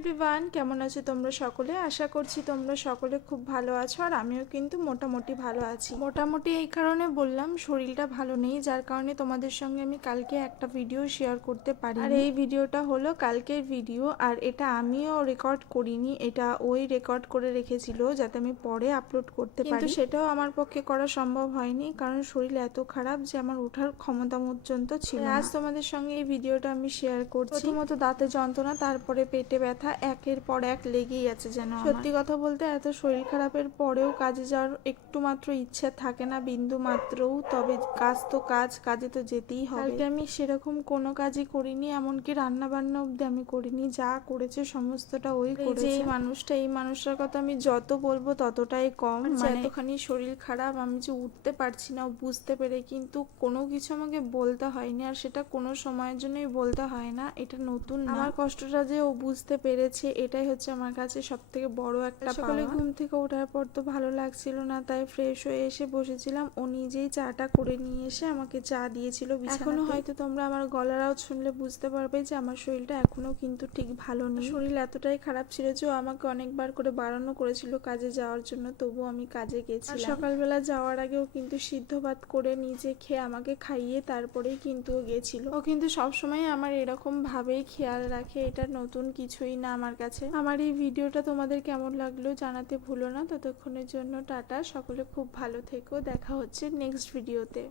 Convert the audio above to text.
Everyone, কেমন আছো তোমরা সকলে? আশা করছি তোমরা সকলে খুব ভালো আছো, আর আমিও কিন্তু মোটামুটি ভালো আছি। মোটামুটি এই কারণে বললাম, শরীরটা ভালো নেই, যার কারণে তোমাদের সঙ্গে আমি কালকে একটা ভিডিও শেয়ার করতে পারি। আর এই ভিডিওটা হলো কালকের ভিডিও, আর এটা আমিও রেকর্ড করিনি, এটা ওই রেকর্ড করে রেখেছিল যাতে আমি পরে আপলোড করতে পারি, কিন্তু সেটাও আমার পক্ষে করা সম্ভব হয়নি, কারণ শরীর এত খারাপ যে আমার ওঠার ক্ষমতা পর্যন্ত ছিল না। আজ তোমাদের সঙ্গে এই ভিডিওটা আমি শেয়ার করছি। প্রথমত দাঁতে যন্ত্রণা, তারপরে পেটে ব্যথা, একের পর এক লেগেই আছে যেন। সত্যি কথা বলতে এত শরীর খারাপের পরেও কাজে যাওয়ার একটু মাত্র ইচ্ছা থাকে না, বিন্দু মাত্রও। তবে কাজ তো কাজ, কাজে তো যেতেই হবে। কালকে আমি সেরকম কোনো কাজই করিনি, এমনকি রান্না বান্না অব্দি আমি করিনি, যা করেছে সমস্তটা ওই করেছে। এই মানুষটার কথা আমি যত বলবো ততটাই কম। এতখানি শরীর খারাপ, আমি যে উঠতে পারছি না বুঝতে পেরে, কিন্তু কোনো কিছু আমাকে বলতে হয়নি, আর সেটা কোনো সময়ের জন্যই বলতে হয় না, এটা নতুন না। আমার কষ্টটা যে ও বুঝতে পেরেছে, এটাই হচ্ছে আমার কাছে সব থেকে বড় একটা পাওয়া। সকালে ঘুম থেকে ওঠার পর তো ভালো লাগছিল না, তাই ফ্রেশ হয়ে এসে বসেছিলাম। ও নিজেই চাটা করে নিয়ে এসে আমাকে চা দিয়েছিল। এখনো হয়তো তোমরা আমার গলার আওয়াজ শুনলে বুঝতে পারবে যে আমার শরীরটা এখনো কিন্তু ঠিক ভালো নেই। শরীর এতটাই খারাপ ছিল যে ও আমাকে অনেকবার করে বারণও করেছিল কাজে যাওয়ার জন্য, তবু আমি কাজে গেছিলাম। সকালবেলা যাওয়ার আগেও কিন্তু সিদ্ধ ভাত করে নিজে খেয়ে আমাকে খাইয়ে তারপরেই কিন্তু ও গেছিল। ও কিন্তু সবসময় আমার এরকম ভাবেই খেয়াল রাখে, এটা নতুন কিছুই না আমার কাছে। আমার এই ভিডিওটা তোমাদের কেমন লাগলো জানাতে ভুলো না। ততক্ষণের জন্য টাটা, সকলে খুব ভালো থেকো, দেখা হচ্ছে নেক্সট ভিডিওতে।